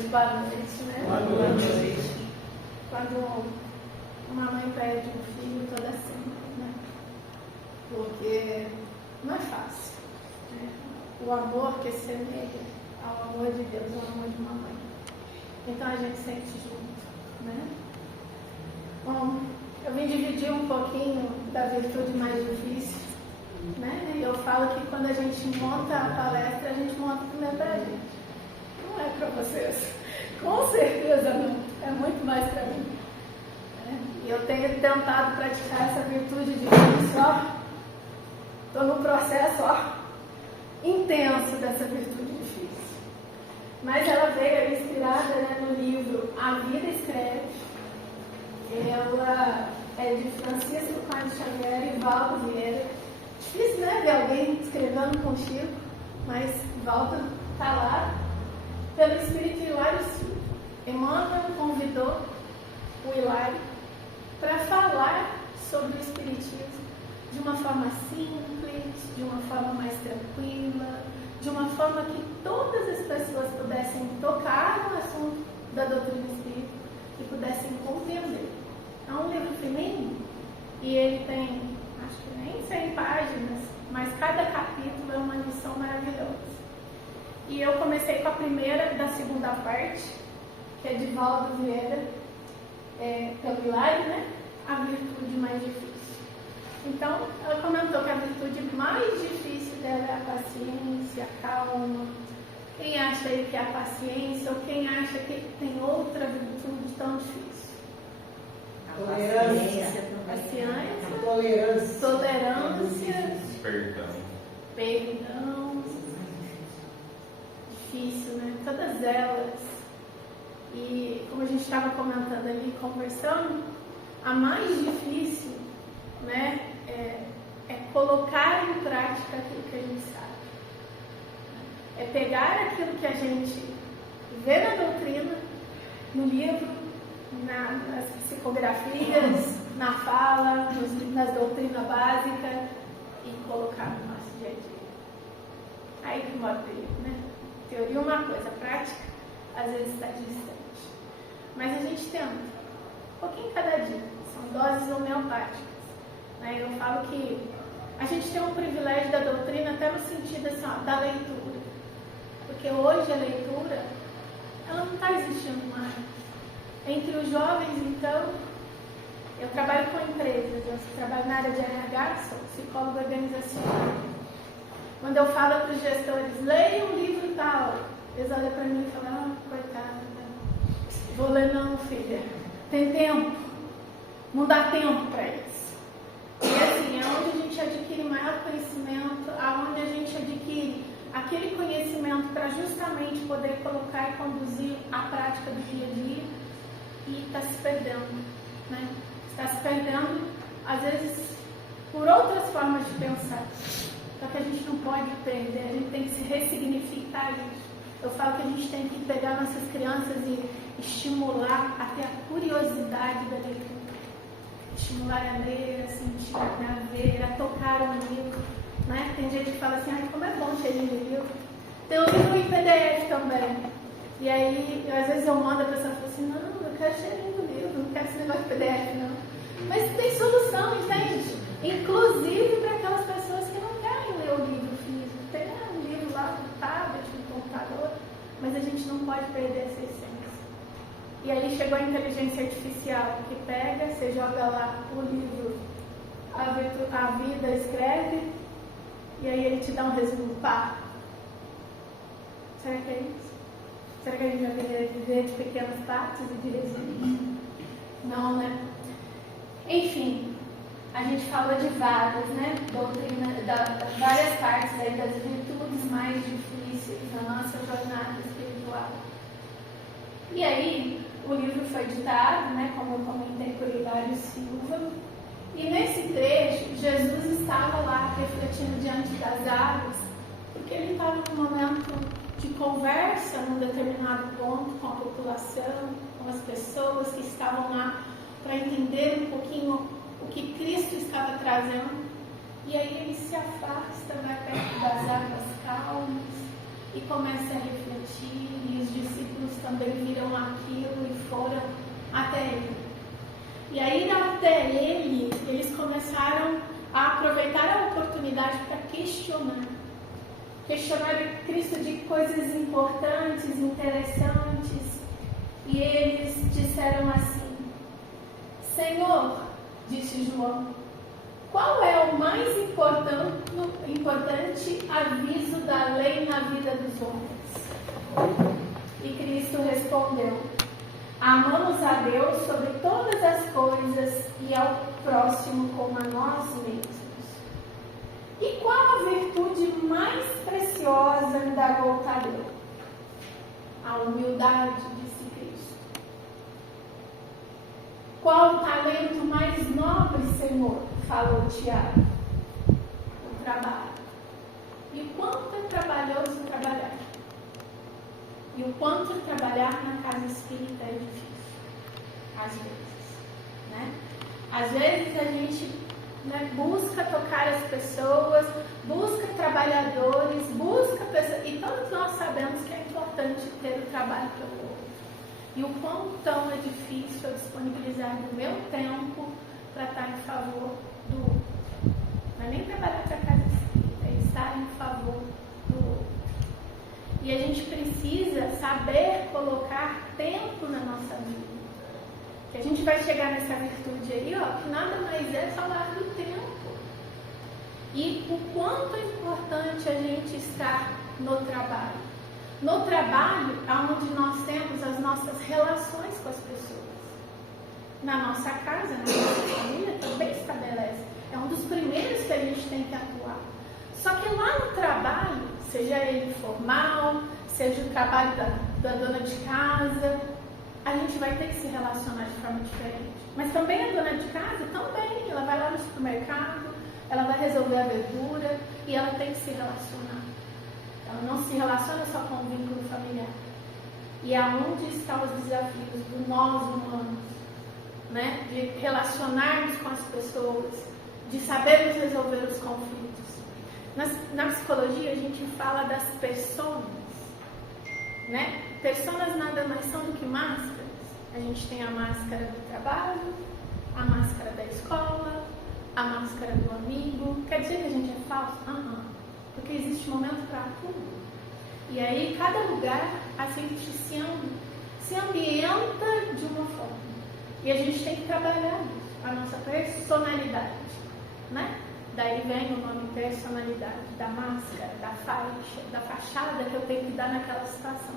Deus, boa noite, né? Boa noite. Quando uma mãe perde um filho toda semana, né? Porque não é fácil, né? O amor que semeia ao amor de Deus, ao amor de uma mãe. Então a gente sente junto, né? Bom, eu vim dividir um pouquinho da virtude mais difícil, né? E eu falo que quando a gente monta a palestra, a gente monta primeiro pra gente. Não é para vocês. Com certeza não. É muito mais para mim. E eu tenho tentado praticar essa virtude difícil, ó. Estou no processo, ó, intenso dessa virtude difícil. Mas ela veio inspirada, né, no livro A Vida Escreve. Ela é de Francisco Cândido Xavier e Valdo Vieira. Difícil, né, ver alguém escrevendo com Chico, mas Valdo está lá. Pelo Espírito Hilário Silva. Emmanuel convidou o Hilário para falar sobre o Espiritismo de uma forma simples, de uma forma mais tranquila, de uma forma que todas as pessoas pudessem tocar no assunto da doutrina espírita e pudessem compreender. É um livro fininho e ele tem, acho que nem 100 páginas, mas cada capítulo é uma lição maravilhosa. E eu comecei com a primeira da segunda parte, que é de Valdo Vieira, pelo Hilário, né? A virtude mais difícil. Então, ela comentou que a virtude mais difícil dela é a paciência, a calma. Quem acha aí que é a paciência, ou quem acha que tem outra virtude tão difícil? A tolerância. Paciência. Tolerância. Perdão. Difícil, né? Todas elas. E como a gente estava comentando ali, conversando, a mais difícil, né, é colocar em prática aquilo que a gente sabe. É pegar aquilo que a gente vê na doutrina, no livro, nas psicografias, na fala, nas doutrinas básicas e colocar no nosso dia a dia. Aí que mora o perigo, né? Teoria é uma coisa, prática às vezes está distante. Mas a gente tenta, um pouquinho cada dia, são doses homeopáticas. Né? Eu falo que a gente tem um privilégio da doutrina até no sentido assim, ó, da leitura. Porque hoje a leitura, ela não está existindo mais. Entre os jovens, então, eu trabalho com empresas, eu trabalho na área de RH, sou psicóloga organizacional. Quando eu falo para os gestores, leia um livro tal, eles olham para mim e falam, coitada, vou ler não, filha, tem tempo, não dá tempo para isso. E assim, é onde a gente adquire maior conhecimento, aonde a gente adquire aquele conhecimento para justamente poder colocar e conduzir a prática do dia a dia e está se perdendo, né? Está se perdendo, às vezes, por outras formas de pensar. Só que a gente não pode perder, a gente tem que se ressignificar isso. Eu falo que a gente tem que pegar nossas crianças e estimular até a curiosidade da leitura. Estimular a ler, a sentir, a ver, a tocar um livro. Né? Tem gente que fala assim, ai, como é bom cheirinho de livro. Tem um livro em PDF também. E aí, às vezes eu mando a pessoa e falo assim, não, eu quero cheirinho do livro, não quero esse negócio de PDF, não. Mas tem solução, entende? Inclusive para aquelas pessoas que não querem ler o livro físico. Tem um livro lá no tablet, no computador, mas a gente não pode perder essa essência. E aí chegou a inteligência artificial, que pega, você joga lá o livro, a vida escreve, e aí ele te dá um resumo, pá. Será que é isso? Será que a gente vai viver de pequenas partes e de resumos? Não, né? Enfim, a gente falou de várias, né? Doutrina, várias partes aí das virtudes mais difíceis da nossa jornada espiritual. E aí, o livro foi ditado, né? Como eu comentei, por Hilário Silva. E nesse trecho, Jesus estava lá refletindo diante das águas, porque ele estava num momento de conversa, num determinado ponto, com a população, com as pessoas que estavam lá, para entender um pouquinho o que Cristo estava trazendo. E aí ele se afasta, vai perto das águas calmas e começa a refletir, e os discípulos estão também viram aquilo e foram até ele. E aí, até ele, eles começaram a aproveitar a oportunidade para questionar Cristo de coisas importantes, interessantes. E eles disseram assim: Senhor, disse João, qual é o mais importante aviso da lei na vida dos homens? E Cristo respondeu: amamos a Deus sobre todas as coisas e ao próximo como a nós mesmos. E qual a virtude mais preciosa indagou Tadeu? A humildade, disse Cristo. Qual o talento mais nobre, Senhor? Falou Tiago. O trabalho. E o quanto é trabalhoso trabalhar? E o quanto trabalhar na casa espírita é difícil. Às vezes. Né? Às vezes a gente busca tocar as pessoas, busca trabalhadores, busca pessoas. E todos nós sabemos que é importante ter o trabalho pelo outro. E o quanto é difícil eu disponibilizar o meu tempo para estar em favor do outro. Não é nem trabalhar para a casa espírita, é estar em favor do outro. E a gente precisa saber colocar tempo na nossa vida. Que a gente vai chegar nessa virtude aí, que nada mais é falar do tempo. E o quanto é importante a gente estar no trabalho. No trabalho, onde nós temos as nossas relações com as pessoas. Na nossa casa, na nossa família, também estabelece. É um dos primeiros que a gente tem que atuar. Só que lá no trabalho, seja ele formal, seja o trabalho da dona de casa, a gente vai ter que se relacionar de forma diferente. Mas também a dona de casa, também, ela vai lá no supermercado, ela vai resolver a verdura e ela tem que se relacionar. Ela não se relaciona só com o vínculo familiar. E aonde estão os desafios de nós humanos, né? De relacionarmos com as pessoas, de sabermos resolver os conflitos. Na psicologia a gente fala das personas, né? Personas nada mais são do que máscaras. A gente tem a máscara do trabalho, a máscara da escola, a máscara do amigo. Quer dizer que a gente é falso? Porque existe momento para tudo. E aí, cada lugar, a gente se ambienta de uma forma. E a gente tem que trabalhar isso, a nossa personalidade, né? Daí vem o nome personalidade, da máscara, da faixa, da fachada que eu tenho que dar naquela situação.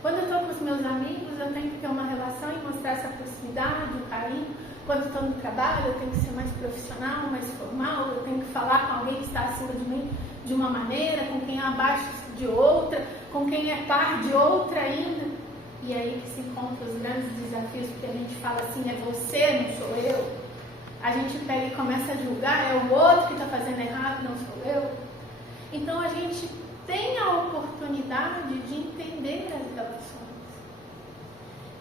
Quando eu estou com os meus amigos, eu tenho que ter uma relação e mostrar essa proximidade, o carinho. Quando eu estou no trabalho, eu tenho que ser mais profissional, mais formal, eu tenho que falar com alguém que está acima de mim de uma maneira, com quem é abaixo de outra, com quem é par de outra ainda. E aí que se encontram os grandes desafios, porque a gente fala assim, é você, não sou eu. A gente pega e começa a julgar, é o outro que está fazendo errado, não sou eu. Então a gente tem a oportunidade de entender as relações.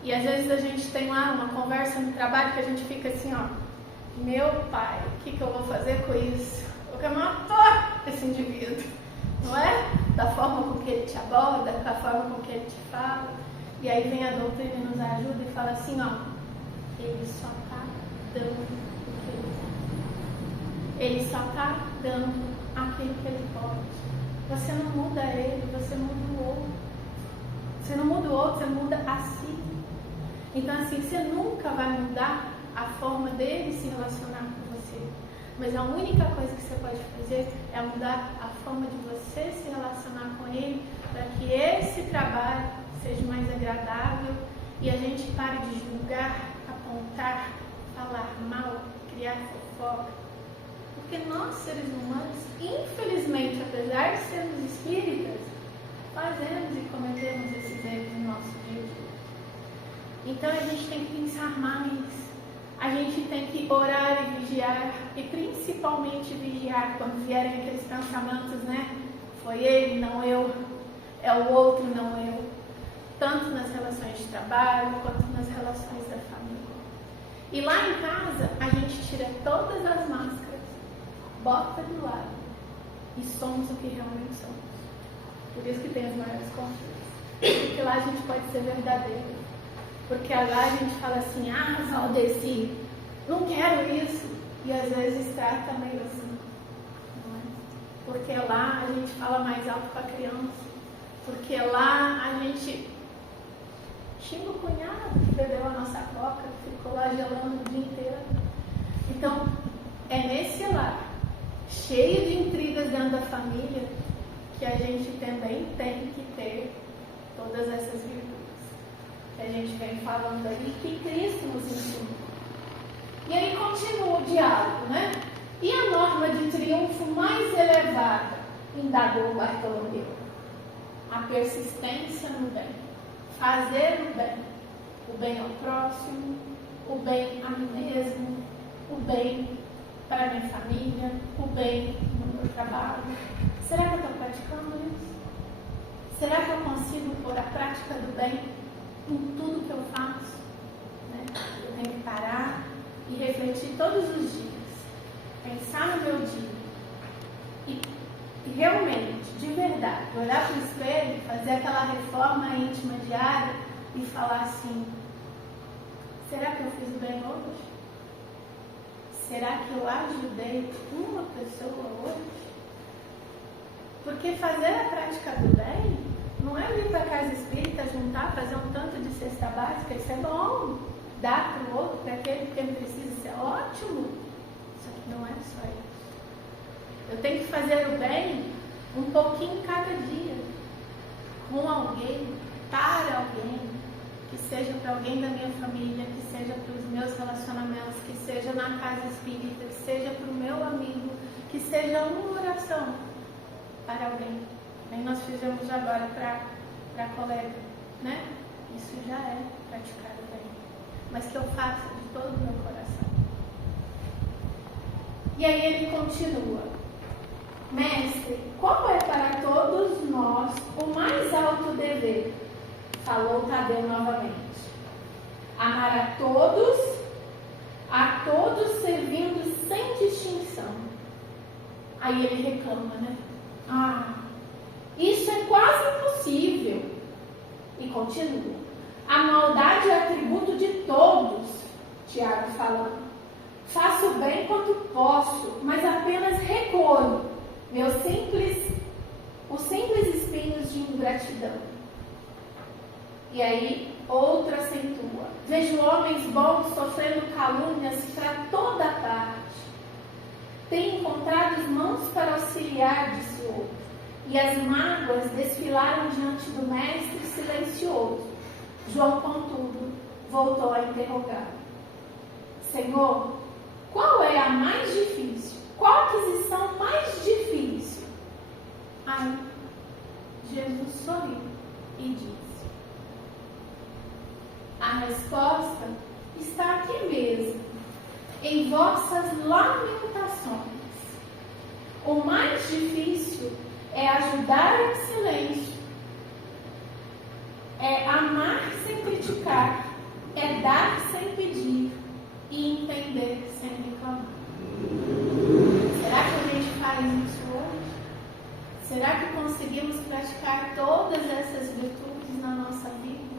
E às vezes a gente tem lá uma conversa no trabalho que a gente fica assim, meu pai, o que eu vou fazer com isso? Eu quero matar esse indivíduo, não é? Da forma com que ele te aborda, da forma com que ele te fala. E aí vem a doutrina e nos ajuda e fala assim, ele só está dando o que ele quer. Ele só está dando aquilo que ele pode. Você não muda ele, você muda o outro. Você não muda o outro, você muda a si. Então assim, você nunca vai mudar a forma dele se relacionar com você. Mas a única coisa que você pode fazer é mudar a forma de você se relacionar com ele, para que esse trabalho seja mais agradável e a gente pare de julgar, apontar, falar mal, criar fofoca. Porque nós, seres humanos, infelizmente, apesar de sermos espíritas, fazemos e cometemos esses erros no nosso dia a dia. Então a gente tem que pensar mais, a gente tem que orar e vigiar, e principalmente vigiar quando vierem aqueles pensamentos, né? Foi ele, não eu, é o outro, não eu. Tanto nas relações de trabalho, quanto nas relações da família. E lá em casa, a gente tira todas as máscaras, bota do lado, e somos o que realmente somos. Por isso que tem as maiores conflitos. Porque lá a gente pode ser verdadeiro. Porque lá a gente fala assim, Valdeci, não quero isso. E às vezes trata meio assim. Não é? Porque lá a gente fala mais alto com a criança. Porque lá a gente xinga o cunhado que bebeu a nossa coca, que ficou lá gelando o dia inteiro. Então, é nesse lar, cheio de intrigas dentro da família, que a gente também tem que ter todas essas virtudes que a gente vem falando aí, que Cristo nos ensinou. E aí continua o diálogo, né? E a norma de triunfo mais elevada, indagou Bartolomeu? A persistência no bem, fazer o bem ao próximo, o bem a mim mesmo, o bem para a minha família, o bem no meu trabalho. Será que eu estou praticando isso? Será que eu consigo pôr a prática do bem em tudo que eu faço? Né? Eu tenho que parar e refletir todos os dias, pensar no meu dia e realmente, de verdade, olhar para o espelho, fazer aquela reforma íntima diária e falar assim: será que eu fiz bem hoje? Será que eu ajudei uma pessoa hoje? Porque fazer a prática do bem não é vir para a casa espírita, juntar, fazer um tanto de cesta básica, isso é bom. Dar para o outro, para aquele que precisa, isso é ótimo. Só que não é só isso. Eu tenho que fazer o bem um pouquinho cada dia, com alguém, para alguém, que seja para alguém da minha família, que seja para os meus relacionamentos, que seja na casa espírita, que seja para o meu amigo, que seja uma oração para alguém. Nem nós fizemos agora para a colega, né? Isso já é praticar o bem, mas que eu faça de todo o meu coração. E aí ele continua: Mestre, qual é para todos nós o mais alto dever? Falou Tadeu novamente. Amar a todos servindo sem distinção. Aí ele reclama, né? Isso é quase impossível. E continua: a maldade é atributo de todos. Tiago falando: faço o bem quanto posso, mas apenas recolho os simples espinhos de ingratidão. E aí, outro acentua: vejo homens bons sofrendo calúnias para toda parte. Tem encontrado mãos para auxiliar, disse o outro. E as mágoas desfilaram diante do mestre silencioso. João, contudo, voltou a interrogar: Senhor, qual é a mais difícil? Qual a aquisição mais difícil? Aí, Jesus sorriu e disse: a resposta está aqui mesmo, em vossas lamentações. O mais difícil é ajudar em silêncio, é amar sem criticar, é dar sem pedir e entender sem reclamar. Será que a gente faz isso hoje? Será que conseguimos praticar todas essas virtudes na nossa vida?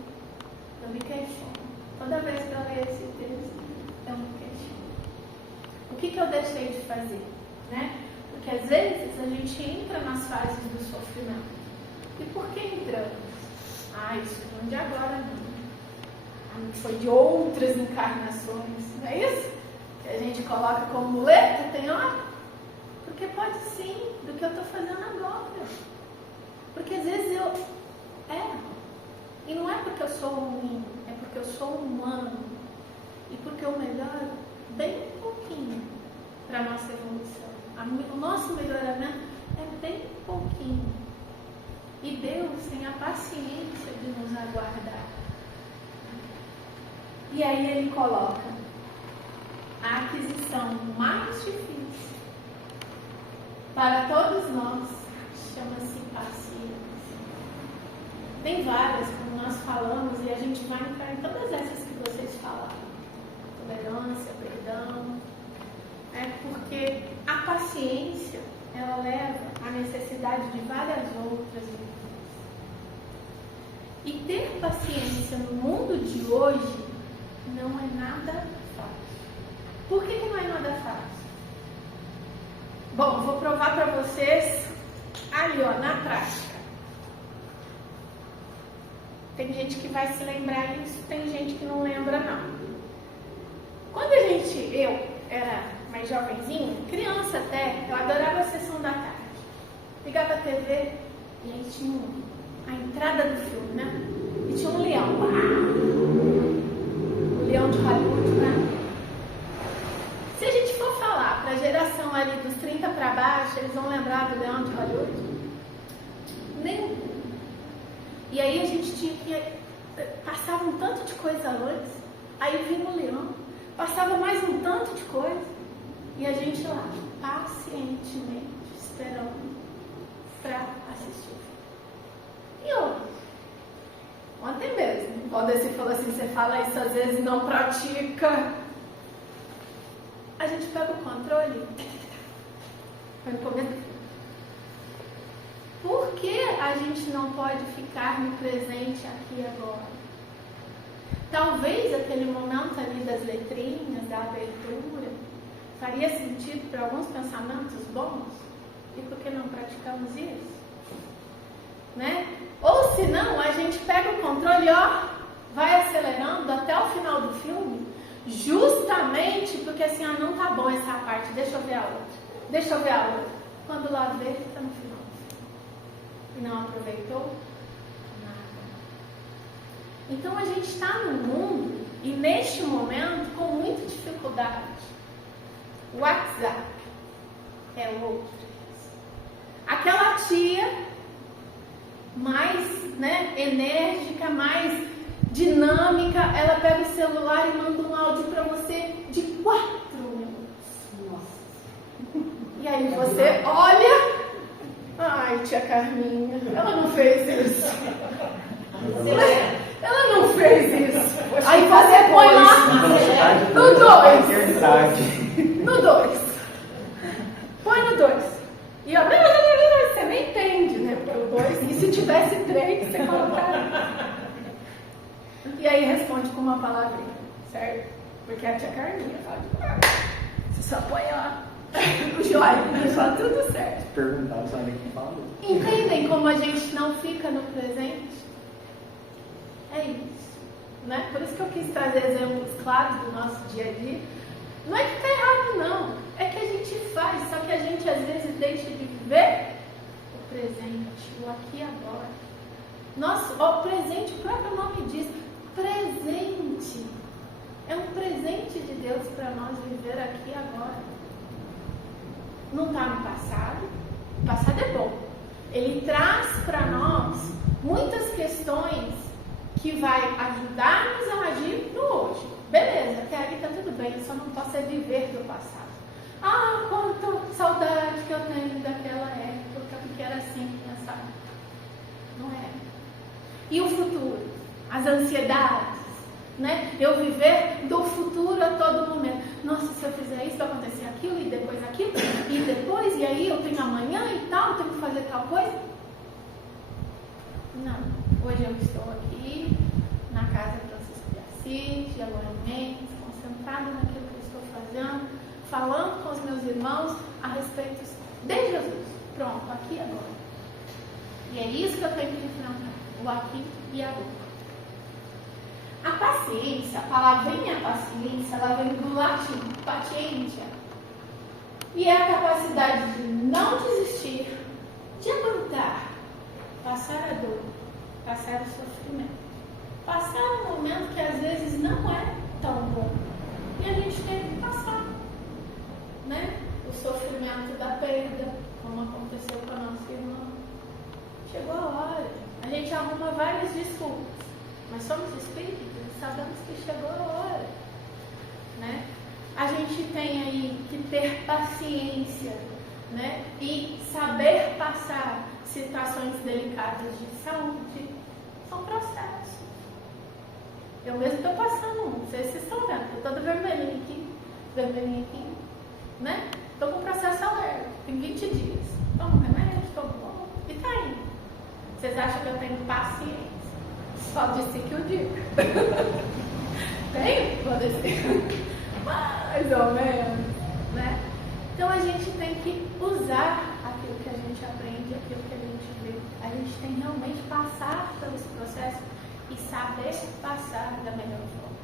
Eu me questiono. Toda vez que eu leio esse texto, eu me questiono. O que eu deixei de fazer? Né? Porque às vezes a gente entra nas fases do sofrimento. E por que entramos? Isso não é de agora não. Foi de outras encarnações. Não é isso? Que a gente coloca como muleta, tem hora? Porque pode sim, do que eu estou fazendo agora. Porque às vezes eu erro. E não é porque eu sou ruim, é porque eu sou humano. E porque eu melhoro bem pouquinho para a nossa evolução. O nosso melhoramento é bem pouquinho. E Deus tem a paciência de nos aguardar. E aí ele coloca: a aquisição mais difícil para todos nós chama-se paciência. Tem várias, como nós falamos, e a gente vai entrar em todas essas que vocês falaram: tolerância, perdão. Porque a paciência, ela leva à necessidade de várias outras virtudes. E ter paciência no mundo de hoje não é nada fácil. Por que não é nada fácil? Bom, vou provar para vocês ali, ó, na prática. Tem gente que vai se lembrar disso, tem gente que não lembra não. Quando eu era mais jovenzinha, criança até, eu adorava a sessão da tarde. Ligava a TV e aí tinha a entrada do filme, né? E tinha um leão. O leão de Hollywood, né? Se a gente for falar para a geração ali dos 30 para baixo, eles vão lembrar do leão de Hollywood? Nenhum. E aí a gente tinha que... Passava um tanto de coisa antes, aí vinha o leão, passava mais um tanto de coisa, e a gente lá, pacientemente, esperando para assistir. E ontem mesmo, o Aldeci falou assim, você fala isso às vezes, não pratica. A gente pega o controle, foi no começo do filme. Por que a gente não pode ficar no presente aqui e agora? Talvez aquele momento ali das letrinhas, da abertura, faria sentido para alguns pensamentos bons. E por que não praticamos isso? Né? Ou se não, a gente pega o controle, ó, vai acelerando até o final do filme, justamente porque assim, não tá bom essa parte, deixa eu ver a outra. Quando lá vê, tá no final. E não aproveitou nada. Então a gente está no mundo e neste momento com muita dificuldade. O WhatsApp é outro. Aquela tia mais, né, enérgica, mais dinâmica, ela pega o celular e manda um áudio para você de 4 minutos. Nossa. E aí você olha. Ai, tia Carminha, ela não fez isso. Ela não fez isso. Aí você põe lá no 2. Põe no 2. E ó, você nem entende, né? Porque o 2, e se tivesse 3, você colocaria. E aí responde com uma palavrinha, certo? Porque a tia Carminha fala, você só põe lá o joinha, só tudo certo. Perguntar, sabe quem falou. Entendem como a gente não fica no presente? É isso, né? Por isso que eu quis trazer exemplos claros do nosso dia a dia. Não é que está errado, não. É que a gente faz, só que a gente às vezes deixa de viver o presente, o aqui e agora. Nossa, o presente, o próprio nome diz, presente. É um presente de Deus para nós viver aqui e agora. Não está no passado. O passado é bom. Ele traz para nós muitas questões que vai ajudar-nos a agir no hoje. Beleza, até ali está tudo bem, só não posso é viver do passado. Ah, quanta saudade que eu tenho daquela época, porque era assim que pensava. Não é. E o futuro? As ansiedades, né? Eu viver do futuro a todo momento. Nossa, se eu fizer isso, vai acontecer aquilo, e depois aquilo, e depois, e aí eu tenho amanhã e tal, eu tenho que fazer tal coisa. Não. Hoje eu estou aqui, na casa de Francisco de Assis, de Alonso Mendes, concentrada naquilo que eu estou fazendo, falando com os meus irmãos a respeito de Jesus. Pronto, aqui e agora. E é isso que eu tenho que enfrentar, o aqui e agora. A paciência, a palavrinha paciência, ela vem do latim, patientia. E é a capacidade de não desistir, de aguentar, passar a dor, passar o sofrimento. Passar um momento que às vezes não é tão bom. E a gente tem que passar, né? O sofrimento da perda, como aconteceu com a nossa irmã. Chegou a hora. A gente arruma várias desculpas. Mas somos espíritos e sabemos que chegou a hora, né? A gente tem aí que ter paciência, né? E saber passar situações delicadas de saúde. São processos. Eu mesmo estou passando um, não sei se vocês estão vendo, estou toda vermelhinha aqui, né? Estou com processo alérgico, tem 20 dias. Tomo remédio, tomo bom e tá indo. Vocês acham que eu tenho paciência? Pode ser que eu diga. Tem? Pode ser. Mais ou menos, né? Então a gente tem que usar aquilo que a gente aprende, aquilo que a gente vê. A gente tem realmente que passar pelos processos e saber passar da melhor forma.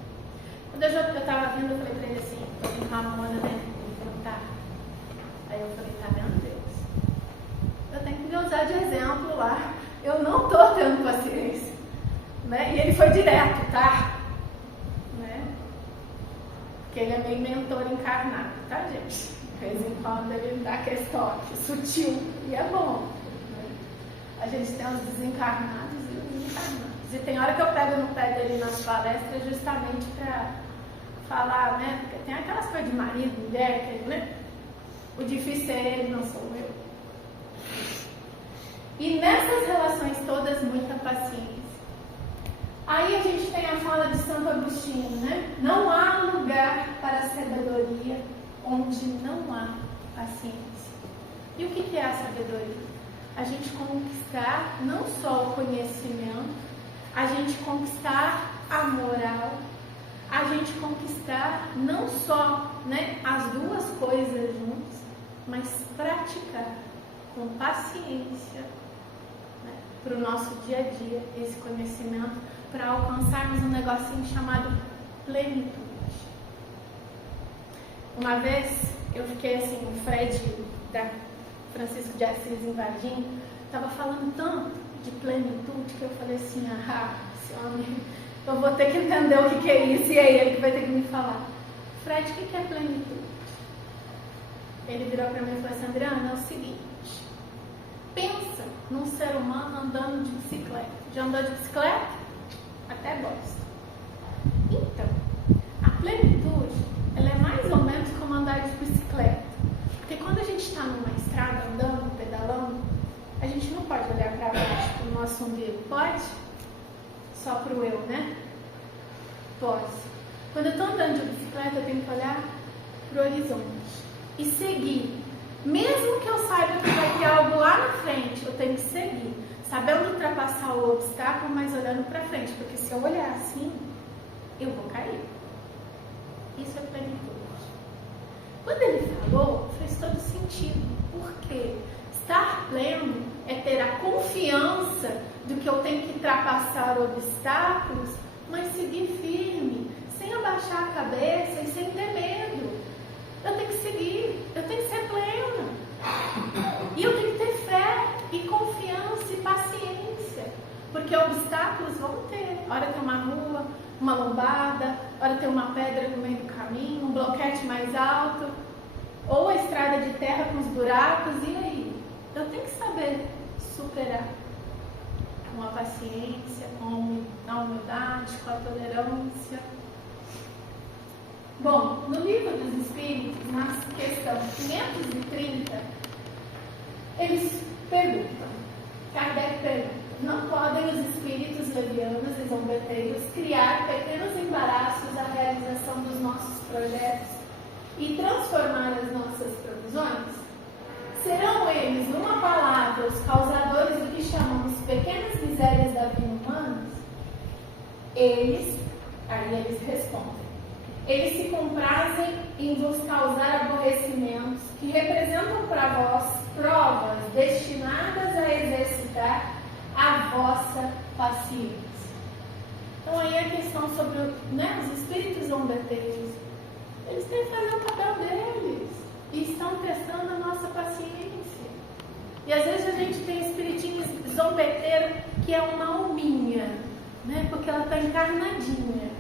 Quando eu estava vindo, eu falei para ele assim, eu com uma Mona dentro do tá. Aí eu falei, tá vendo, Deus? Eu tenho que me usar de exemplo lá. Eu não estou tendo paciência. Né? E ele foi direto, tá? Né? Porque ele é meio mentor encarnado, tá, gente? De vez em quando ele dá aquele toque sutil e é bom. Né? A gente tem os desencarnados e os encarnados. E tem hora que eu pego no pé dele nas palestras justamente para falar, né? Porque tem aquelas coisas de marido, mulher, que, né? O difícil é ele, não sou eu. E nessas relações todas, muita paciência. Aí a gente tem a fala de Santo Agostinho, né? Não há lugar para a sabedoria onde não há paciência. E o que é a sabedoria? A gente conquistar não só o conhecimento, a gente conquistar a moral, a gente conquistar não só, né, as duas coisas juntas, mas praticar com paciência, né, para o nosso dia a dia esse conhecimento, para alcançarmos um negocinho chamado plenitude. Uma vez eu fiquei assim, o Fred da Francisco de Assis em Varginha estava falando tanto de plenitude que eu falei assim, esse homem, eu vou ter que entender o que é isso, e é ele que vai ter que me falar. Fred, o que é plenitude? Ele virou para mim e falou assim, Adriana, é o seguinte, pensa num ser humano andando de bicicleta. Já andou de bicicleta? Até gosta. Então, a plenitude, ela é mais ou menos como andar de bicicleta. Porque quando a gente está numa estrada andando, pedalando, a gente não pode olhar para baixo, para o nosso umbigo. Pode? Só para o eu, né? Pode. Quando eu estou andando de bicicleta, eu tenho que olhar para o horizonte e seguir. Mesmo que eu saiba que vai ter algo lá na frente, eu tenho que seguir. Sabendo ultrapassar o obstáculo, mas olhando para frente. Porque se eu olhar assim, eu vou cair. Isso é plenitude. Quando ele falou, fez todo sentido. Por quê? Estar pleno é ter a confiança do que eu tenho que ultrapassar obstáculos, mas seguir firme, sem abaixar a cabeça e sem ter medo. Eu tenho que seguir, eu tenho que ser plena. E eu tenho que ter fé e confiança e paciência. Porque obstáculos vão ter. Hora tem uma rua, uma lombada, hora tem uma pedra no meio do caminho, um bloquete mais alto, ou a estrada de terra com os buracos, e aí? Eu tenho que saber superar com a paciência, com a humildade, com a tolerância. Bom, no Livro dos Espíritos, na questão 530, eles perguntam, Kardec pergunta, não podem os espíritos levianos e zombeteiros criar pequenos embaraços à realização dos nossos projetos e transformar as nossas provisões? Serão eles, numa palavra, os causadores do que chamamos pequenas misérias da vida humana? Aí eles respondem, eles se comprazem em vos causar aborrecimentos que representam para vós provas destinadas a exercitar a vossa paciência. Então aí a questão sobre os espíritos zombeteiros, eles têm que fazer o papel deles e estão testando a nossa paciência. E às vezes a gente tem espiritinho zombeteiro que é uma alminha, né? Porque ela está encarnadinha.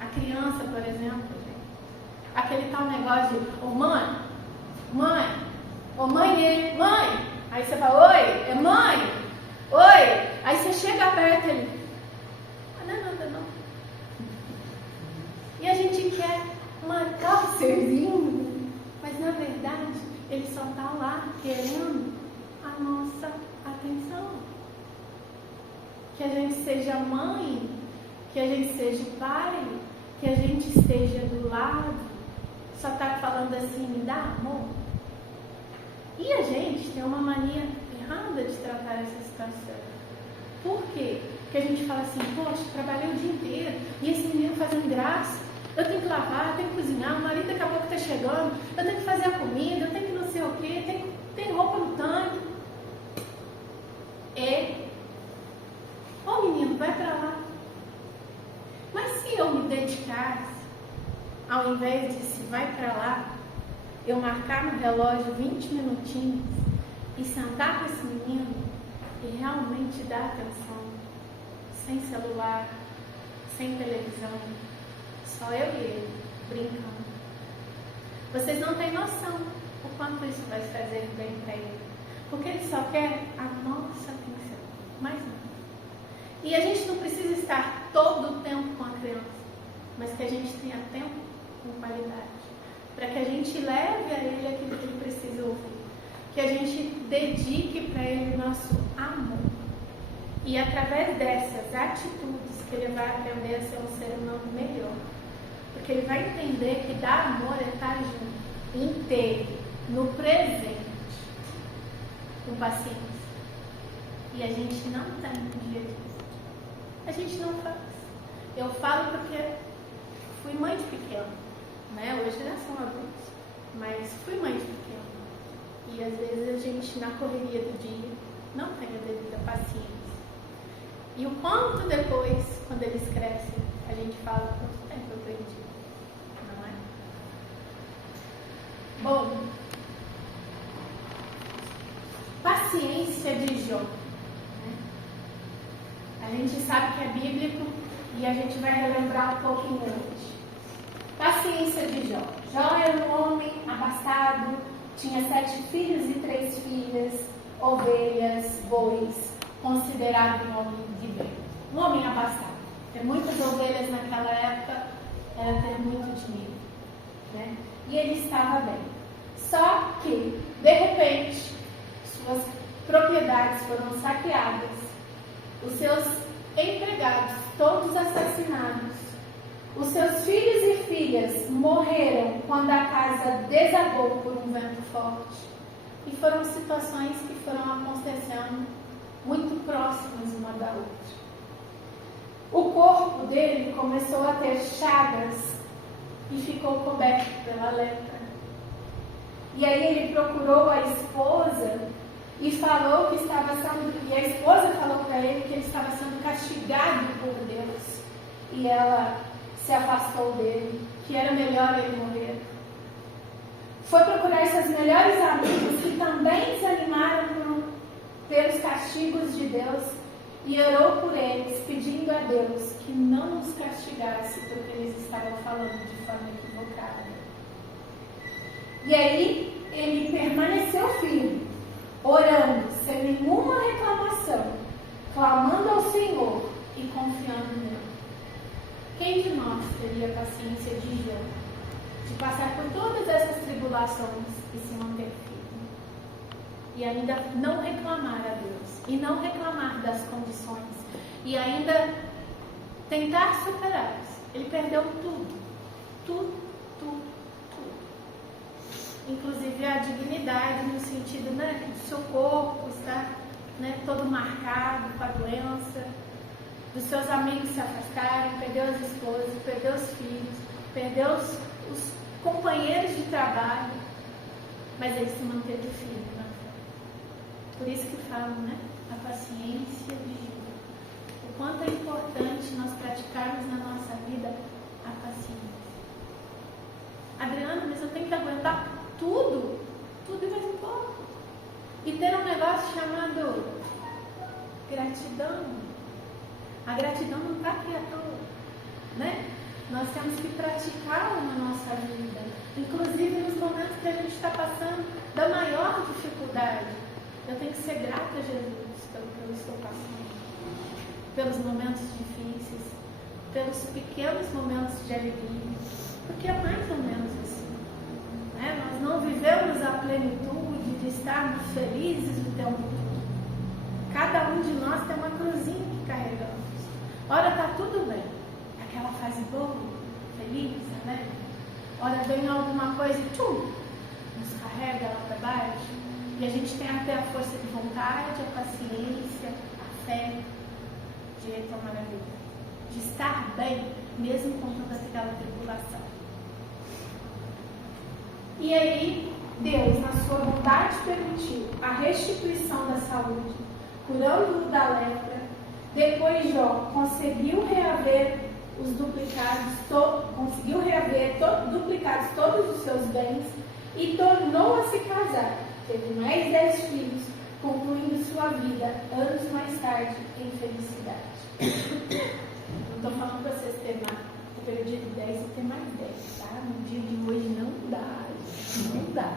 A criança, por exemplo, gente, aquele tal negócio de mãe, aí você fala, oi, é mãe, oi, aí você chega perto ele, não é nada não. E a gente quer marcar o serzinho, mas na verdade ele só está lá querendo a nossa atenção. Que a gente seja mãe, que a gente seja pai, que a gente esteja do lado, só está falando assim, me dá amor. E a gente tem uma mania errada de tratar essa situação. Por quê? que a gente fala assim, poxa, trabalhei o dia inteiro, e esse menino fazendo graça, eu tenho que lavar, eu tenho que cozinhar, o marido daqui a pouco está chegando, eu tenho que fazer a comida, eu tenho que não sei o quê, tem roupa no tanque. Ô menino, vai para lá. Mas se eu me dedicasse, ao invés de se vai para lá, eu marcar no relógio 20 minutinhos e sentar com esse menino e realmente dar atenção, sem celular, sem televisão, só eu e ele, brincando. Vocês não têm noção o quanto isso vai fazer bem para ele, porque ele só quer a nossa atenção, mais nada. E a gente não precisa estar todo o tempo com a criança, mas que a gente tenha tempo com qualidade, para que a gente leve a ele aquilo que ele precisa ouvir, que a gente dedique para ele o nosso amor. E através dessas atitudes que ele vai aprender a ser um ser humano melhor, porque ele vai entender que dar amor é estar junto, inteiro, no presente, com paciência. E a gente não tem no dia disso. A gente não faz. Eu falo porque fui mãe de pequeno, né? Hoje já são adultos, mas fui mãe de pequeno. E às vezes a gente, na correria do dia, não tem a devida paciência. E o quanto depois, quando eles crescem, a gente fala quanto tempo eu perdi, não é? Bom, paciência de Jó. A gente sabe que é bíblico e a gente vai relembrar um pouquinho hoje. Paciência de Jó. Jó era um homem abastado, tinha 7 filhos e 3 filhas, ovelhas, bois, considerado um homem de bem. Um homem abastado. Ter muitas ovelhas naquela época era ter muito dinheiro, né? E ele estava bem. Só que, de repente, suas propriedades foram saqueadas. Os seus empregados, todos assassinados. Os seus filhos e filhas morreram quando a casa desabou por um vento forte. E foram situações que foram acontecendo muito próximas uma da outra. O corpo dele começou a ter chagas e ficou coberto pela lepra. E aí ele procurou a esposa e falou que estava sendo, e a esposa falou para ele que ele estava sendo castigado por Deus. E ela se afastou dele, que era melhor ele morrer. Foi procurar seus melhores amigos que também desanimaram pelos castigos de Deus e orou por eles, pedindo a Deus que não os castigasse porque eles estavam falando de forma equivocada. E aí ele permaneceu firme, orando sem nenhuma reclamação, clamando ao Senhor e confiando nele. Quem de nós teria paciência de Jó, de passar por todas essas tribulações e se manter firme? E ainda não reclamar a Deus, e não reclamar das condições, e ainda tentar superá-las. Ele perdeu tudo, tudo, tudo, tudo. Inclusive a dignidade, no sentido, né, do seu corpo estar, né, todo marcado com a doença, dos seus amigos se afastarem, perdeu as esposas, perdeu os filhos, perdeu os companheiros de trabalho, mas ele se manteve firme na fé. Por isso que falam, né, a paciência de Jó. O quanto é importante nós praticarmos na nossa vida a paciência. Adriana, mas eu tenho que aguentar tudo e mais um pouco. E ter um negócio chamado gratidão. A gratidão não está aqui à toa, né? Nós temos que praticá-la na nossa vida, inclusive nos momentos que a gente está passando da maior dificuldade. Eu tenho que ser grata a Jesus pelo que eu estou passando, pelos momentos difíceis, pelos pequenos momentos de alegria, porque é mais ou menos assim, né? Nós não vivemos a plenitude de estarmos felizes o tempo todo. Cada um de nós tem uma cruzinha que carregamos. Ora está tudo bem, aquela fase boa, feliz, né? Ora vem alguma coisa e nos carrega lá para baixo. E a gente tem até a força de vontade, a paciência, a fé de retomar a vida, de estar bem, mesmo com toda aquela tribulação. E aí, Deus, na sua bondade, permitiu a restituição da saúde, curando-o da lepra. Depois, Jó conseguiu reaver os duplicados, duplicados todos os seus bens e tornou a se casar. Teve mais 10 filhos, concluindo sua vida anos mais tarde em felicidade. Não estou falando para vocês ter pelo dia de 10 e ter mais 10, tá? No dia de hoje não dá,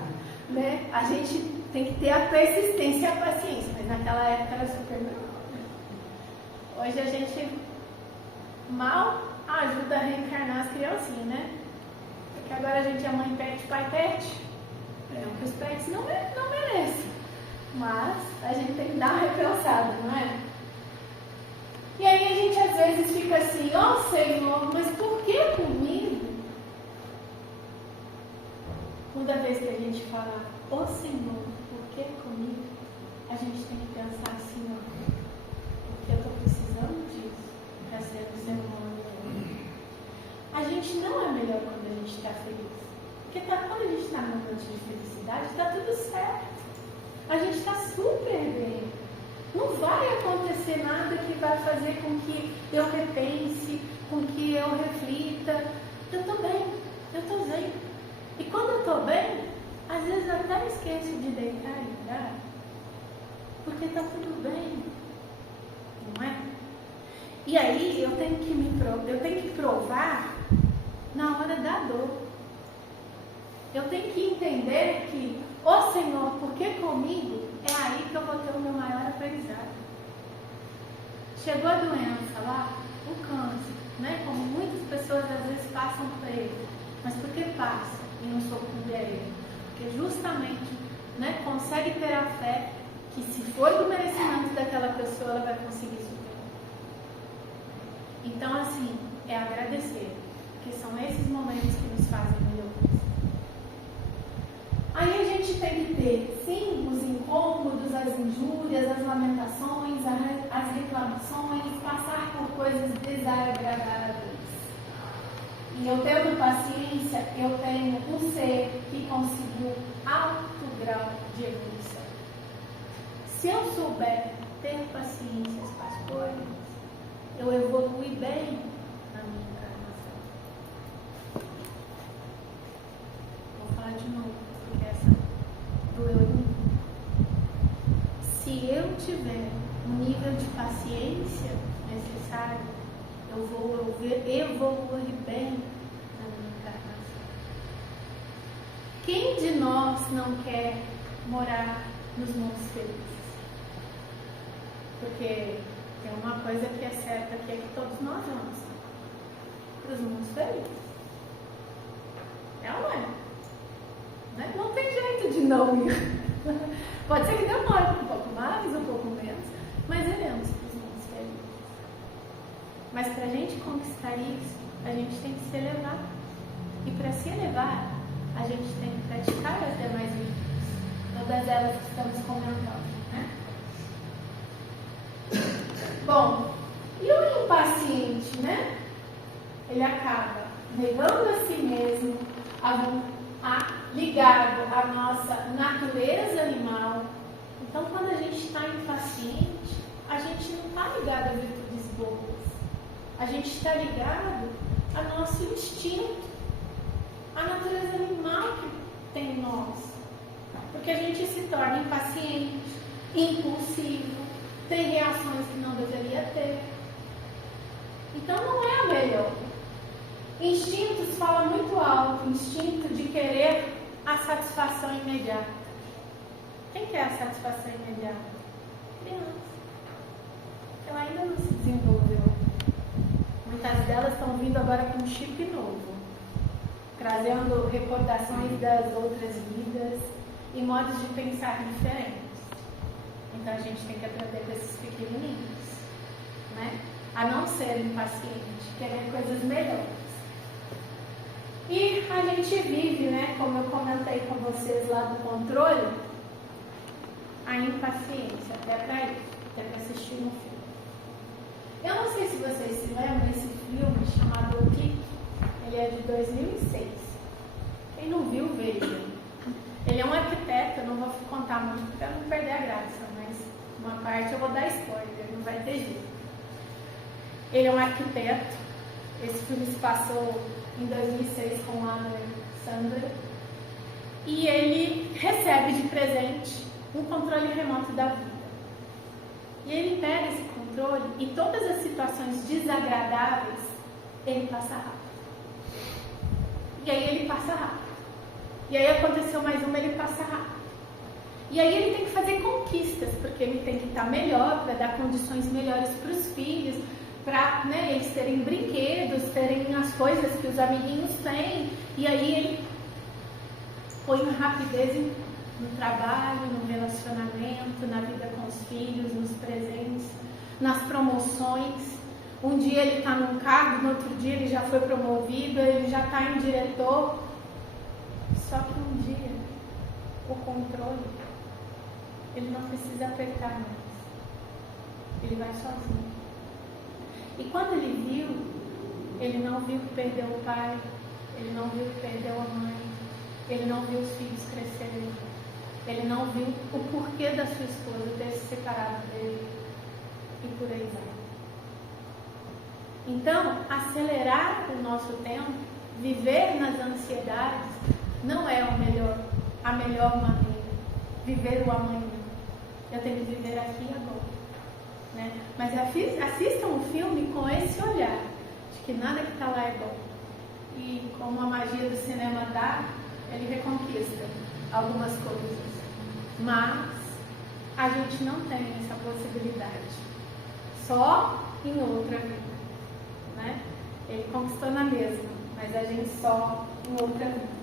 né? A gente tem que ter a persistência e a paciência, mas naquela época era super normal, né? Hoje a gente mal ajuda a reencarnar as criancinhas, né? Porque agora a gente é mãe pet, pai pet. Não que os pets não merecem, mas a gente tem que dar uma repensada, não é? E aí a gente às vezes fica assim, ó Senhor, mas por que comigo? Toda vez que a gente fala, ó Senhor, por que comigo? A gente tem que pensar assim, ó, porque eu estou precisando disso para ser um ser humano. A gente não é melhor quando a gente está feliz. Porque quando a gente está num momento de felicidade, está tudo certo. A gente está super bem. Não vai acontecer nada que vai fazer com que eu repense, com que eu reflita. Eu estou bem, eu estou zen. E quando eu estou bem, às vezes eu até esqueço de deitar e orar, porque está tudo bem, não é? E aí eu tenho que provar na hora da dor. Eu tenho que entender que, ó Senhor, porque comigo é aí que eu vou ter o meu maior aprendizado. Chegou a doença lá, o câncer, né? Como muitas pessoas às vezes passam por ele. Mas por que passa e não sucumbe a ele? Porque justamente, né, consegue ter a fé que se for do merecimento daquela pessoa, ela vai conseguir superar. Então, assim, é agradecer. Porque são esses momentos que nos fazem melhores. Aí a gente tem que ter, sim, os incômodos, as injúrias, as lamentações, as reclamações, passar por coisas desagradáveis. E eu tendo paciência, eu tenho um ser que conseguiu alto grau de evolução. Se eu souber ter paciência com as coisas, eu evolui bem na minha encarnação. Vou falar de novo, porque essa doeu em mim. Se eu tiver um nível de paciência necessário, eu vou evoluir bem na minha encarnação. Quem de nós não quer morar nos mundos felizes? Porque tem uma coisa que é certa aqui, é que todos nós vamos para os mundos felizes. É ou não é? Né? Não tem jeito de não ir. Pode ser que demore um pouco mais, um pouco menos, mas iremos para os mundos felizes. Mas para a gente conquistar isso, a gente tem que se elevar. E para se elevar, a gente tem que praticar as demais virtudes, todas elas que estamos comentando, né? Bom, e o impaciente, né? Ele acaba negando a si mesmo, ligado à nossa natureza animal. Então, quando a gente está impaciente, a gente não está ligado a virtudes boas. A gente está ligado ao nosso instinto, à natureza animal que tem em nós. Porque a gente se torna impaciente, impulsivo, tem reações que não deveria ter. Então não é a melhor. Instintos fala muito alto, instinto de querer a satisfação imediata. Quem quer a satisfação imediata? Criança. Ela ainda não se desenvolveu. Muitas delas estão vindo agora com um chip novo, trazendo recordações das outras vidas e modos de pensar diferentes. Então a gente tem que aprender com esses pequenininhos, né? A não ser impaciente, querer coisas melhores. E a gente vive, né? Como eu comentei com vocês lá do controle, a impaciência, até para isso, até para assistir um filme. Eu não sei se vocês se lembram desse filme chamado O Clique. Ele é de 2006. Quem não viu, veja. Ele é um arquiteto, eu não vou contar muito para não perder a graça, mas uma parte eu vou dar spoiler, não vai ter jeito. Ele é um arquiteto. Esse filme se passou em 2006 com Adam Sandler. E ele recebe de presente um controle remoto da vida. E ele pega esse controle e todas as situações desagradáveis, ele passa rápido. E aí ele passa rápido. E aí aconteceu mais uma, ele passa rápido. E aí ele tem que fazer conquistas, porque ele tem que estar melhor, para dar condições melhores para os filhos, para eles terem brinquedos, terem as coisas que os amiguinhos têm. E aí ele põe uma rapidez no trabalho, no relacionamento, na vida com os filhos, nos presentes, nas promoções. Um dia ele está num cargo, no outro dia ele já foi promovido, ele já está em diretor. Só que um dia, o controle, ele não precisa apertar mais. Ele vai sozinho. E quando ele viu, ele não viu que perdeu o pai, ele não viu que perdeu a mãe, ele não viu os filhos crescerem, ele não viu o porquê da sua esposa ter se separado dele, e por aí vai. Então, acelerar o nosso tempo, viver nas ansiedades, não é a melhor maneira. Viver o amanhã. Eu tenho que viver aqui e agora. Né? Mas assistam o filme com esse olhar, de que nada que está lá é bom. E como a magia do cinema dá, ele reconquista algumas coisas. Mas a gente não tem essa possibilidade. Só em outra vida. Né? Ele conquistou na mesma, mas a gente só em outra vida.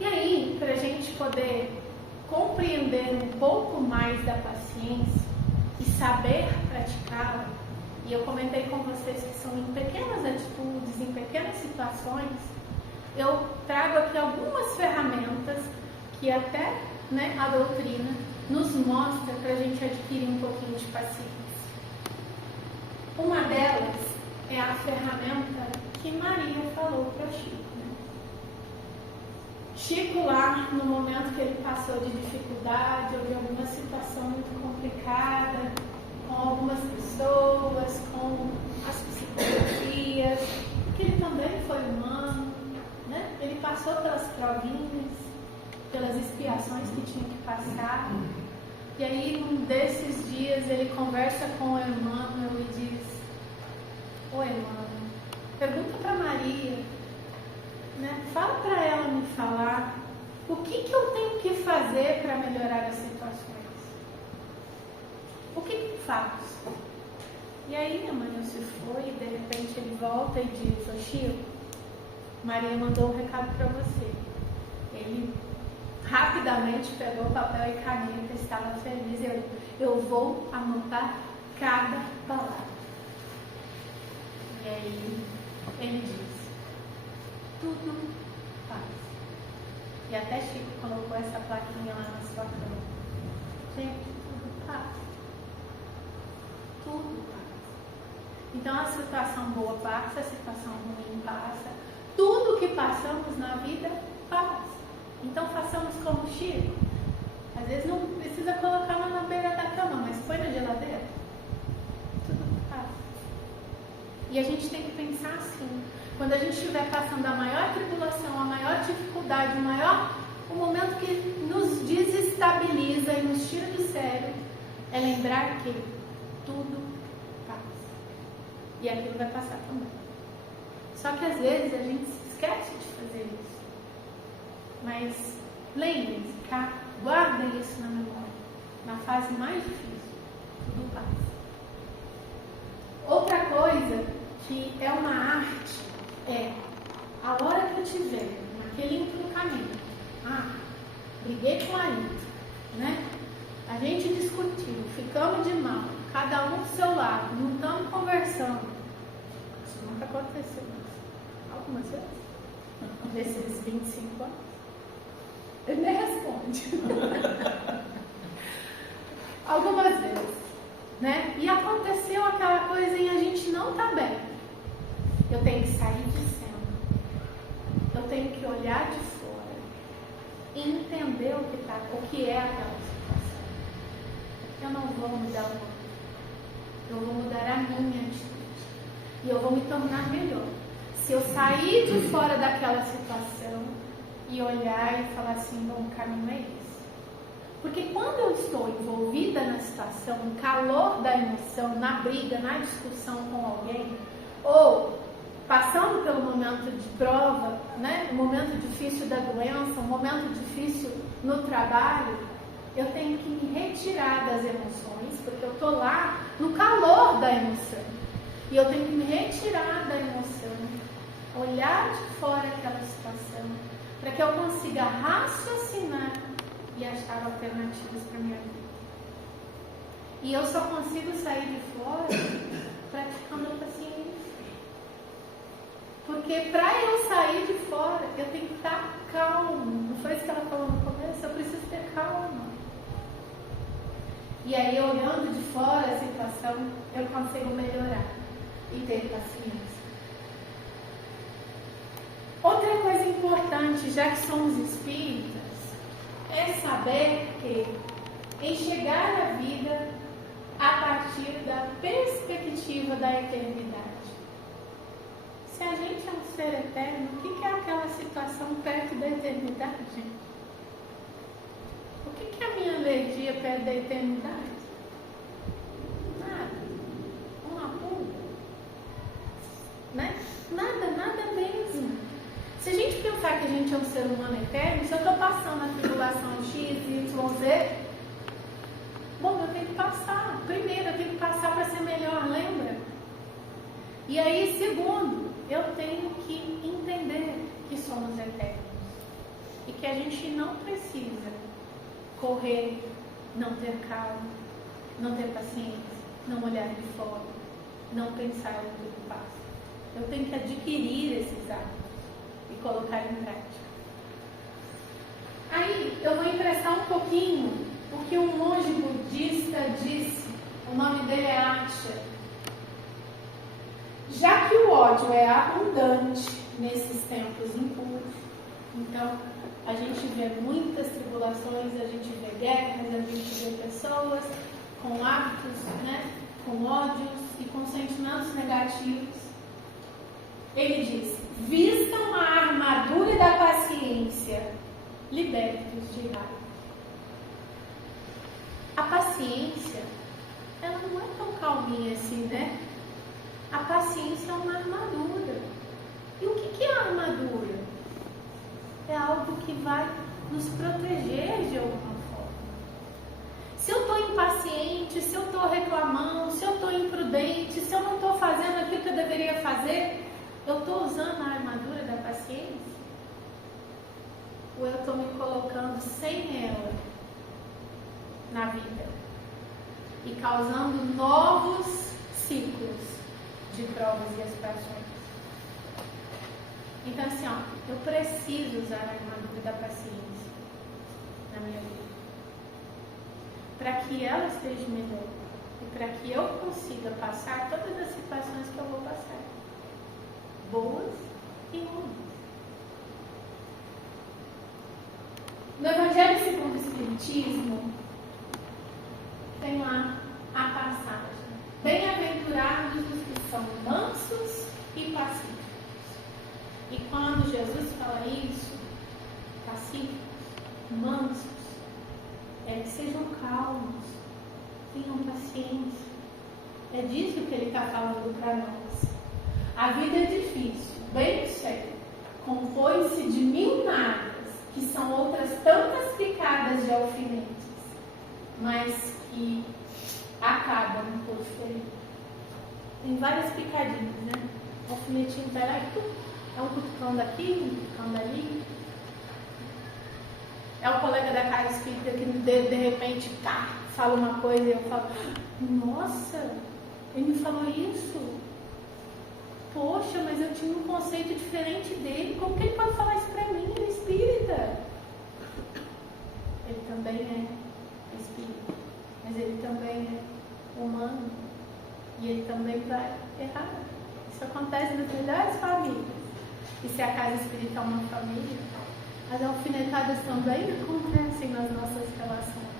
E aí, para a gente poder compreender um pouco mais da paciência e saber praticá-la, e eu comentei com vocês que são em pequenas atitudes, em pequenas situações, eu trago aqui algumas ferramentas que até a doutrina nos mostra para a gente adquirir um pouquinho de paciência. Uma delas é a ferramenta que Maria falou para Chico. Chico lá, no momento que ele passou de dificuldade ou de alguma situação muito complicada, com algumas pessoas, com as psicografias, que ele também foi humano, né? Ele passou pelas provinhas, pelas expiações que tinha que passar. E aí, num desses dias, ele conversa com o Emmanuel e diz: ô Emmanuel, pergunta para Maria, fala para ela me falar o que eu tenho que fazer para melhorar as situações. O que eu faço? E aí Emmanuel se foi e de repente ele volta e diz: ô Chico, Maria mandou um recado para você. Ele rapidamente pegou papel e caneta, estava feliz. Eu vou anotar cada palavra. E aí ele diz: tudo paz. E até Chico colocou essa plaquinha lá na sua cama. Gente, tudo paz. Tudo passa. Então a situação boa passa, a situação ruim passa. Tudo que passamos na vida passa. Então façamos como Chico. Às vezes não precisa colocar lá na beira da cama, mas põe na geladeira. Tudo passa. E a gente tem que pensar assim. Quando a gente estiver passando a maior tribulação, a maior dificuldade, o momento que nos desestabiliza e nos tira do sério, é lembrar que tudo passa. E aquilo vai passar também. Só que às vezes a gente se esquece de fazer isso. Mas lembrem-se, guardem isso na memória. Na fase mais difícil, tudo passa. Outra coisa que é uma arte é, a hora que eu tiver naquele entroncamento, briguei com a Rita, a gente discutiu, ficamos de mal, cada um do seu lado, não estamos conversando. Isso nunca aconteceu, mas algumas vezes, nesses 25 anos, ele nem responde. Algumas vezes, né? E aconteceu aquela coisa e a gente não está bem. Eu tenho que sair de cena. Eu tenho que olhar de fora e entender o que é aquela situação. Eu não vou mudar o mundo. Eu vou mudar a minha atitude. E eu vou me tornar melhor. Se eu sair de fora daquela situação e olhar e falar assim, bom, o caminho é esse. Porque quando eu estou envolvida na situação, no calor da emoção, na briga, na discussão com alguém, ou passando pelo momento de prova, né? O momento difícil da doença, um momento difícil no trabalho, eu tenho que me retirar das emoções, porque eu estou lá no calor da emoção. E eu tenho que me retirar da emoção, olhar de fora aquela situação, para que eu consiga raciocinar e achar alternativas para a minha vida. E eu só consigo sair de fora praticando a paciência. Porque para eu sair de fora, eu tenho que estar calmo. Não foi isso que ela falou no começo? Eu preciso ter calma. E aí, olhando de fora a situação, eu consigo melhorar e ter paciência. Outra coisa importante, já que somos espíritas, é saber que enxergar a vida a partir da perspectiva da eternidade. Se a gente é um ser eterno, o que é aquela situação perto da eternidade? O que é a minha alergia perto da eternidade? Nada. Uma pulga. Né? Nada mesmo. Se a gente pensar que a gente é um ser humano eterno, se eu estou passando a tribulação X, Y, Z, bom, eu tenho que passar. Primeiro, eu tenho que passar para ser melhor, lembra? E aí, segundo, eu tenho que entender que somos eternos. E que a gente não precisa correr, não ter calma, não ter paciência, não olhar de fora, não pensar no que passa. Eu tenho que adquirir esses hábitos e colocar em prática. Aí eu vou emprestar um pouquinho o que um monge budista disse. O nome dele é Aksha. Já que o ódio é abundante nesses tempos impuros, então a gente vê muitas tribulações, a gente vê guerras, a gente vê pessoas com hábitos, né, com ódios e com sentimentos negativos. Ele diz: vistam a armadura da paciência, libertos de raiva. A paciência, ela não é tão calminha assim, né? A paciência é uma armadura. E o que é a armadura? É algo que vai nos proteger de alguma forma. Se eu estou impaciente, se eu estou reclamando, se eu estou imprudente, se eu não estou fazendo aquilo que eu deveria fazer, eu estou usando a armadura da paciência? Ou eu estou me colocando sem ela na vida e causando novos ciclos de provas e expiações? Então, assim, eu preciso usar a armadura da paciência na minha vida para que ela esteja melhor e para que eu consiga passar todas as situações que eu vou passar, boas e ruins. No Evangelho segundo o Espiritismo tem lá a passagem: bem-aventurados os que são mansos e pacíficos. E quando Jesus fala isso, pacíficos, mansos, é que sejam calmos, tenham paciência. É disso que ele está falando para nós. A vida é difícil, bem sei, compõe-se de 1000 nadas, que são outras tantas picadas de alfinetes, mas que acabam por ferir. Tem várias picadinhas, né? O alfinetinho vai lá e é um cutucão daqui, um cutucão dali. É o colega da casa espírita que de repente fala uma coisa e eu falo: nossa, ele me falou isso? Poxa, mas eu tinha um conceito diferente dele. Como que ele pode falar isso pra mim? Ele é espírita. Ele também é espírita, mas ele também é humano e ele também vai errar. Isso acontece nas melhores famílias. E se a casa espírita é uma família, as alfinetadas também acontecem nas nossas relações.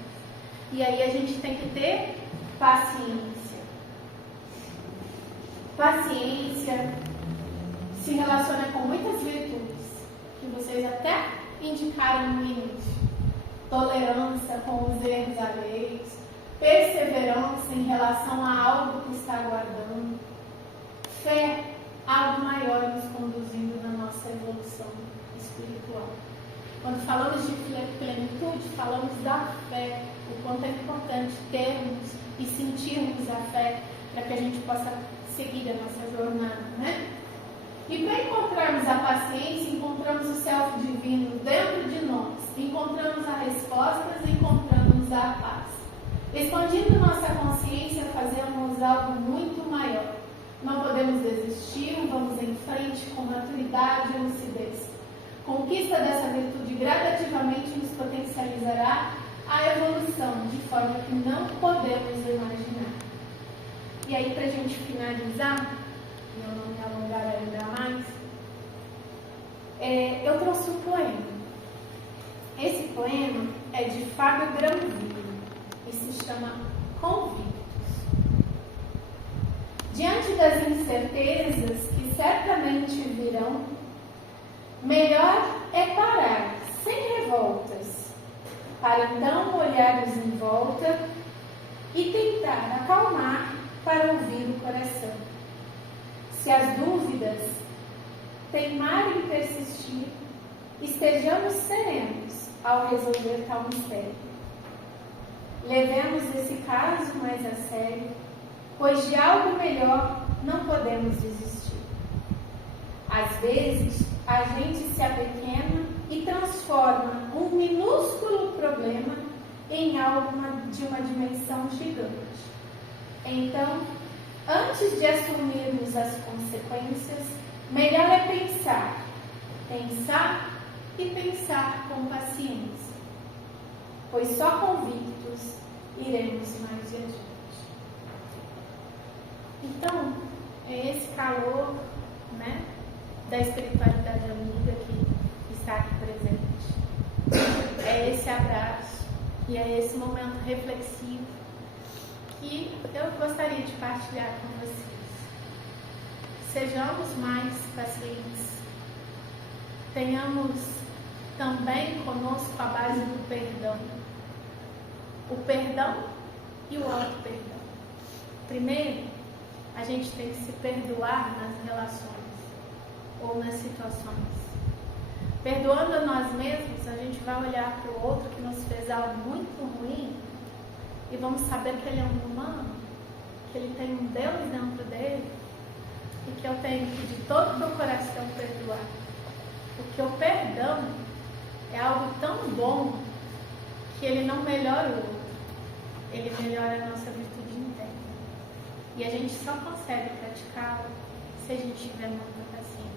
E aí a gente tem que ter paciência. Paciência se relaciona com muitas virtudes, que vocês até indicaram no início. Tolerância com os erros alheios, perseverança em relação a algo que está aguardando, fé, algo maior nos conduzindo na nossa evolução espiritual. Quando falamos de plenitude, falamos da fé, o quanto é importante termos e sentirmos a fé para que a gente possa seguir a nossa jornada, né? E para encontrarmos a paciência, encontramos o self divino dentro de nós, encontramos as respostas e encontramos a paz. Expandindo nossa consciência, fazemos algo muito maior. Não podemos desistir, vamos em frente com maturidade e lucidez. Conquista dessa virtude gradativamente nos potencializará a evolução de forma que não podemos imaginar. E aí, para a gente finalizar, e eu não me alongar ainda mais, eu trouxe um poema. Esse poema é de Fábio Granville e se chama Convictos. Diante das incertezas que certamente virão, melhor é parar sem revoltas, para então olharmos em volta e tentar acalmar para ouvir o coração. Se as dúvidas teimarem persistir, estejamos serenos ao resolver tal mistério. Levemos esse caso mais a sério, pois de algo melhor não podemos desistir. Às vezes, a gente se apequena e transforma um minúsculo problema em algo de uma dimensão gigante. Então, antes de assumirmos as consequências, melhor é pensar e pensar com paciência, pois só convictos iremos mais adiante. Então, é esse calor, né, da espiritualidade amiga que está aqui presente. É esse abraço e é esse momento reflexivo que eu gostaria de partilhar com vocês. Sejamos mais pacientes. Tenhamos também conosco a base do perdão. O perdão e o auto-perdão. Primeiro, a gente tem que se perdoar nas relações ou nas situações. Perdoando a nós mesmos, a gente vai olhar para o outro que nos fez algo muito ruim e vamos saber que ele é um humano, que ele tem um Deus dentro dele e que eu tenho que de todo o meu coração perdoar. Porque o perdão é algo tão bom que ele não melhora o outro, ele melhora a nossa virtude interna. E a gente só consegue praticá-lo se a gente tiver muita paciência.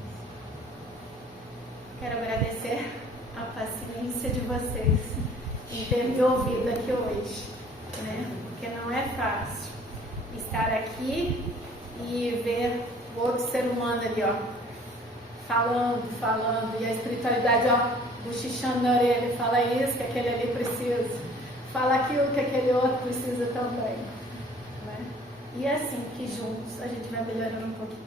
Quero agradecer a paciência de vocês em ter me ouvido aqui hoje, né? Porque não é fácil estar aqui e ver o outro ser humano ali, ó, falando, e a espiritualidade, ó, bochichando na orelha, fala isso que aquele ali precisa, fala aquilo que aquele outro precisa também, né? E é assim que juntos a gente vai melhorando um pouquinho.